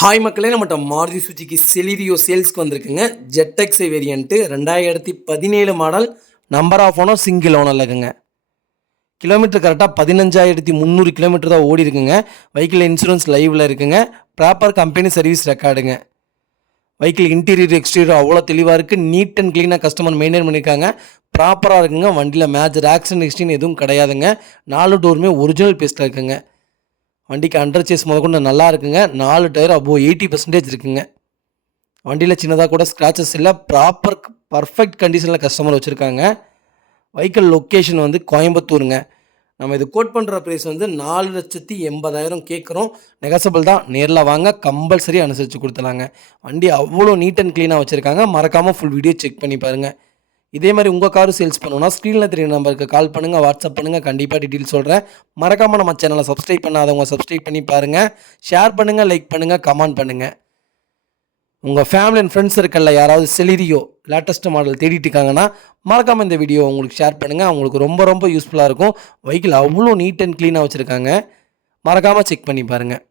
Hi மக்களே, நம்மகிட்ட Maruti Suzuki Celerio சேல்ஸ்க்கு வந்திருக்குங்க. ஜெட்எக்ஸை variant 2017 model. Number of owner single ஓனரில் இருக்குங்க. கிலோமீட்டர் கரெக்டாக 15,300 கிலோமீட்டர் தான் ஓடி இருக்குங்க. வெஹிக்கிள் இன்சூரன்ஸ் லைவில் இருக்குங்க. ப்ராப்பர் கம்பெனி சர்வீஸ் ரெக்கார்டுங்க. வெஹிக்கிள் இன்டீரியர் எக்ஸ்டீரியர் அவ்வளோ தெளிவாக இருக்குது. நீட் அண்ட் க்ளீனாக கஸ்டமர் மெயின்டைன் பண்ணியிருக்காங்க. ப்ராப்பராக இருக்குங்க. வண்டியில் மேஜர் ஆக்சிடென்ட் எக்ஸ்டீன் எதுவும் கிடையாதுங்க. 4 டோருமே ஒரிஜினல் பேஸ்ட்டில் இருக்குங்க. வண்டிக்கு அண்டர் சேஸ் முதற்கொண்டு நல்லா இருக்குங்க. 4 டயர் அபோவ் 80% இருக்குங்க. வண்டியில் சின்னதாக கூட ஸ்க்ராச்சஸ் இல்லை. பர்ஃபெக்ட் கண்டிஷனில் கஸ்டமர் வச்சுருக்காங்க. வெஹிக்கிள் லொக்கேஷன் வந்து கோயம்புத்தூருங்க. நம்ம இது கோட் பண்ணுற ப்ரைஸ் வந்து 4,80,000 கேட்குறோம். நெகசபிள் தான். நேரில் வாங்க, கம்பல்சரி அனுசரித்து கொடுத்துலாங்க. வண்டி அவ்வளோ நீட் அண்ட் க்ளீனாக வச்சுருக்காங்க. மறக்காமல் ஃபுல் வீடியோ செக் பண்ணி பாருங்கள். இதே மாதிரி உங்கள் காரும் சேல்ஸ் பண்ணணும்னா ஸ்க்ரீனில் தெரியும் நம்பருக்கு கால் பண்ணுங்கள், வாட்ஸ்அப் பண்ணுங்கள். கண்டிப்பாக டீட்டெயில் சொல்கிறேன். மறக்காமல் நம்ம சேனலை சப்ஸ்கிரைப் பண்ணாதவங்க சப்ஸ்கிரைப் பண்ணி பாருங்கள். ஷேர் பண்ணுங்கள், லைக் பண்ணுங்கள், கமெண்ட் பண்ணுங்கள். உங்கள் ஃபேமிலி அண்ட் ஃப்ரெண்ட்ஸ் சர்க்கிளில் யாராவது செலிரியோ லேட்டஸ்ட் மாடல் தேடிட்டு இருக்காங்கன்னா மறக்காமல் இந்த வீடியோ உங்களுக்கு ஷேர் பண்ணுங்கள். அவங்களுக்கு ரொம்ப ரொம்ப யூஸ்ஃபுல்லாக இருக்கும். வெஹிக்கிள் அவ்வளோ நீட் அண்ட் க்ளீனாக வச்சுருக்காங்க. மறக்காமல் செக் பண்ணி பாருங்கள்.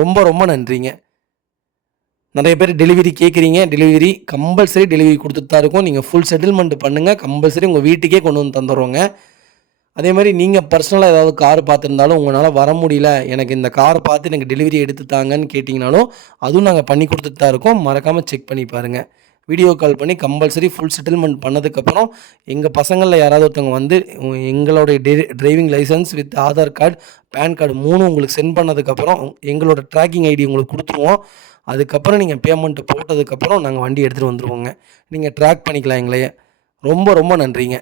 ரொம்ப ரொம்ப நன்றிங்க. நிறைய பேர் டெலிவரி கேட்குறீங்க. டெலிவரி கம்பல்சரி டெலிவரி கொடுத்துட்டு தான் இருக்கும். நீங்கள் ஃபுல் செட்டில்மெண்ட் பண்ணுங்கள். கம்பல்சரி உங்கள் வீட்டுக்கே கொண்டு வந்து தந்துடுவோங்க. அதே மாதிரி நீங்கள் பர்சனலாக ஏதாவது கார் பார்த்துருந்தாலும் உங்களால் வர முடியல, எனக்கு இந்த காரை பார்த்து எனக்கு டெலிவரி எடுத்து தாங்கன்னு கேட்டிங்கனாலும் அதுவும் நாங்கள் பண்ணி கொடுத்துட்டு தான் இருக்கோம். மறக்காமல் செக் பண்ணி பாருங்கள். வீடியோ கால் பண்ணி கம்பல்சரி ஃபுல் செட்டில்மெண்ட் பண்ணதுக்கப்புறம் எங்கள் பசங்களில் யாராவது ஒருத்தவங்க வந்து எங்களுடைய driving licence with Aadhaar card, pan card 3 உங்களுக்கு சென்ட் பண்ணதுக்கப்புறம் எங்களோட ட்ராக்கிங் ஐடி உங்களுக்கு கொடுத்துருவோம். அதுக்கப்புறம் நீங்கள் பேமெண்ட்டு போட்டதுக்கப்புறம் நாங்கள் வண்டி எடுத்துகிட்டு வந்துடுவோங்க. நீங்கள் ட்ராக் பண்ணிக்கலாம் எங்களையே. ரொம்ப ரொம்ப நன்றிங்க.